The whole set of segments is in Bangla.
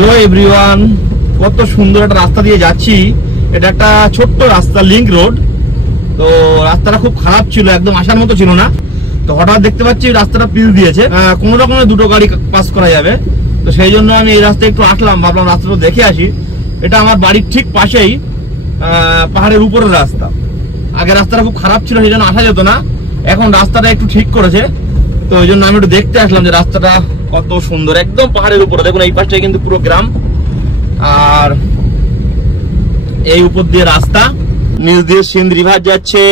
হ্যালো এভরিওয়ান, কত সুন্দর একটা রাস্তা দিয়ে যাচ্ছি। এটা একটা ছোট্ট রাস্তা, লিংক রোড। তো রাস্তাটা খুব খারাপ ছিল, একদম আসার মতো ছিল না। তো হঠাৎ দেখতে পাচ্ছি রাস্তাটা পিচ দিয়েছে, কোনো রকমের দুটো গাড়ি পাস করা যাবে। তো সেই জন্য আমি এই রাস্তায় একটু আসলাম, ভাবলাম রাস্তাটা দেখে আসি। এটা আমার বাড়ির ঠিক পাশেই পাহাড়ের উপরের রাস্তা। আগে রাস্তাটা খুব খারাপ ছিল, সেই জন্য আসা যেত না। এখন রাস্তাটা একটু ঠিক করেছে, তো ওই জন্য আমি একটু দেখতে আসলাম যে রাস্তাটা কত সুন্দর, একদম পাহাড়ের উপরে। দেখুন এই পাশটাই কিন্তু পুরো গ্রাম, আর এই উপর দিয়ে রাস্তা, নিচ দিয়ে সিন্ধ রিভার যাচ্ছে।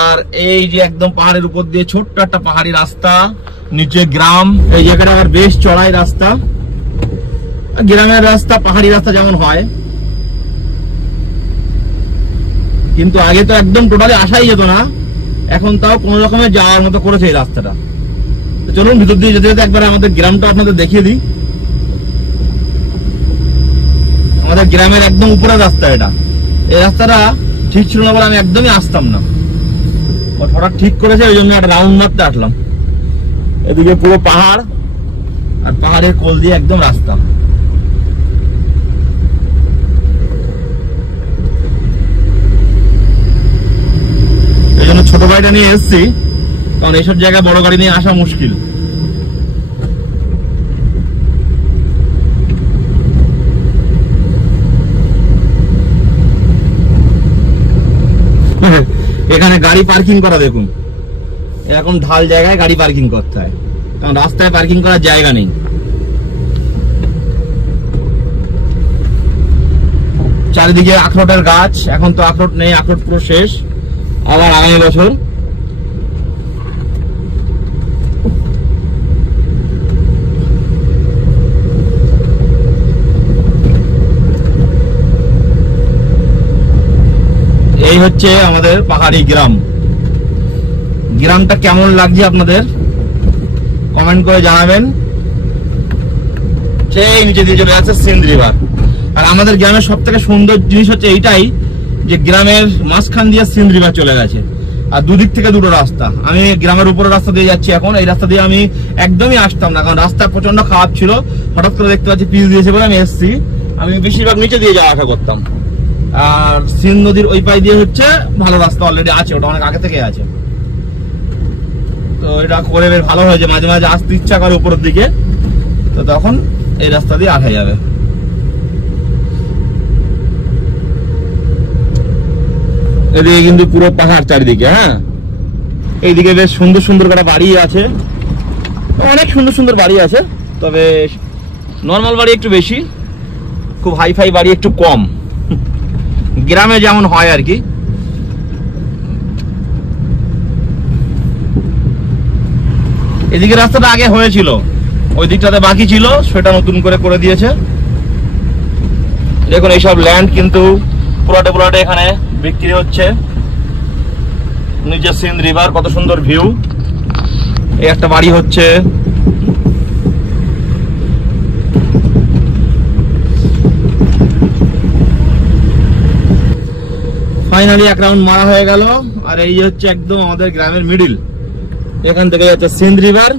আর এই যে একদম পাহাড়ের উপর দিয়ে ছোট্ট একটা পাহাড়ি রাস্তা, নিচে গ্রাম। এই জায়গাটা আবার বেশ চড়াই রাস্তা, গ্রামের রাস্তা পাহাড়ি রাস্তা যেমন হয়। কিন্তু আগে তো একদম টোটালি আসাই যেত না, এখন তাও কোন রকমের যাওয়ার মতো করেছে এই রাস্তাটা। চলুন ভিতর দিয়ে যেতে যেতে একবার আমাদের গ্রামটা আপনাদের দেখিয়ে দিই। আমাদের গ্রামের একদম উপরের রাস্তা এটা। এই রাস্তাটা ঠিক ছিল না বলে আমি একদমই আসতাম না, হঠাৎ ঠিক করেছে, ওই জন্য একটা রাউন্ড মারতে আসলাম। এদিকে পুরো পাহাড়, আর পাহাড়ের কোল দিয়ে একদম রাস্তা। এই জন্য ছোট গাড়িটা নিয়ে এসছি, কারণ এইসব জায়গায় বড় গাড়ি নিয়ে আসা মুশকিল। এখানে গাড়ি পার্কিং করা দেখুন, এরকম ঢাল জায়গায় গাড়ি পার্কিং করতে হয়, কারণ রাস্তায় পার্কিং করার জায়গা নেই। চারিদিকে আখরোটের গাছ, এখন তো আখরোট নেই, আখরোট পুরো শেষ, আবার আগামী বছর। এই হচ্ছে আমাদের পাহাড়ি গ্রাম। গ্রামটা কেমন লাগছে আপনাদের কমেন্ট করে জানাবেন। সেই নিচে দিয়ে চলে যাচ্ছে সিন্ধ রিভার। আর আমাদের গ্রামের সব থেকে সুন্দর জিনিস হচ্ছে এইটাই যে গ্রামের মাঝখান দিয়ে সিন্ধ রিভার চলে গেছে, আর দুদিক থেকে দুটো রাস্তা। আমি গ্রামের উপরের রাস্তা দিয়ে যাচ্ছি এখন। এই রাস্তা দিয়ে আমি একদমই আসতাম না, কারণ রাস্তা প্রচন্ড খারাপ ছিল। হঠাৎ করে দেখতে পাচ্ছি পিচ দিয়েছে বলে আমি এসছি। আমি বেশিরভাগ নিচে দিয়ে যাওয়া আসা করতাম। আর সিন্ধ নদীর ওই পাই দিয়ে হচ্ছে ভালো রাস্তা অলরেডি আছে, ওটা অনেক আগে থেকে আছে। তো এটা করে বেশ ভালো হয়েছে, মাঝে মাঝে আসতে ইচ্ছা করে উপরের দিকে, তো তখন এই রাস্তা দিয়ে আসা যাবে। এদিকে কিন্তু পুরো পাহাড় চারিদিকে। হ্যাঁ, এইদিকে বেশ সুন্দর সুন্দর একটা বাড়ি আছে, অনেক সুন্দর সুন্দর বাড়ি আছে, তবে নর্মাল বাড়ি একটু বেশি, খুব হাইফাই বাড়ি একটু কম, গ্রামে যেমন হয় আর কি। এদিকে রাস্তাটা আগে হয়েছিল, ওই দিকটাতে বাকি ছিল, সেটা নতুন করে দিয়েছে। দেখুন এইসব ল্যান্ড কিন্তু পুরাটে পুরাটে এখানে বিক্রি হচ্ছে। নিচে সিন্ধ রিভার, কত সুন্দর ভিউ। এই একটা বাড়ি হচ্ছে। ফাইনালি এক রাউন্ড মারা হয়ে গেল। আর এই হচ্ছে একদম আমাদের গ্রামের মিডিল, এখান থেকে যাচ্ছে সিন্ধ রিভার।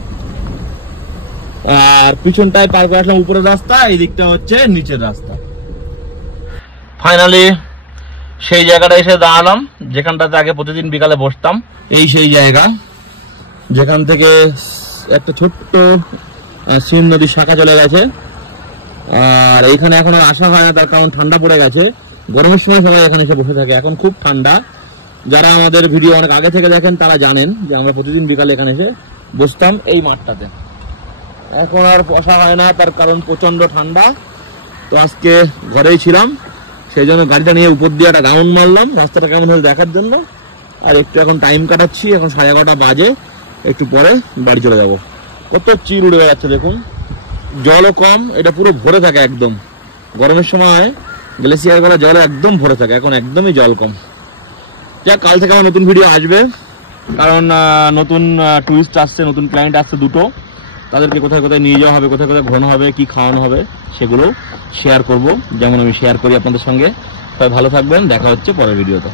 আর পিছনটায় পার করে আসলাম উপরের রাস্তা, এই দিকটা হচ্ছে নিচের রাস্তা। ফাইনালি সেই জায়গাটা এসে দাঁড়ালাম যেখানটাতে আগে প্রতিদিন বিকালে বসতাম। এই সেই জায়গা যেখান থেকে একটা ছোট্ট সিন্ধ নদীর শাখা চলে গেছে। আর এইখানে এখন আর আসা হয় না, তার কারণ ঠান্ডা পড়ে গেছে। গরমের সময় সবাই এখানে এসে বসে থাকে, এখন খুব ঠান্ডা। যারা আমাদের ভিডিও অনেক আগে থেকে দেখেন তারা জানেন যে আমরা প্রতিদিন বিকালে এখানে এসে বসতাম এই মাঠটাতে। এখন আর বসা হয় না, তার কারণ প্রচন্ড ঠান্ডা। তো আজকে ঘরেই ছিলাম, সেই জন্য গাড়িটা নিয়ে উপর দিয়ে একটা রাউন্ড মারলাম রাস্তাটা কেমন হয়েছে দেখার জন্য। আর একটু এখন টাইম কাটাচ্ছি, এখন 11:30 বাজে, একটু পরে বাড়ি চলে যাব। কত চিল উড়ে যাচ্ছে দেখুন, জলও কম, এটা পুরো ভরে থাকে একদম। গরমের সময় গ্লেসিয়ার করা জল একদম ভরে থাকে, এখন একদমই জল কম। যাক, কাল থেকে আমার নতুন ভিডিও আসবে, কারণ নতুন টুরিস্ট আসছে, নতুন ক্লায়েন্ট আসছে দুটো। তাদেরকে কোথায় কোথায় নিয়ে যাওয়া হবে, কোথায় কোথায় ঘোরানো হবে, কি খাওয়ানো হবে, সেগুলো শেয়ার করব, যেমন আমি শেয়ার করি আপনাদের সঙ্গে। সবাই ভালো থাকবেন, দেখা হচ্ছে পরের ভিডিওতে।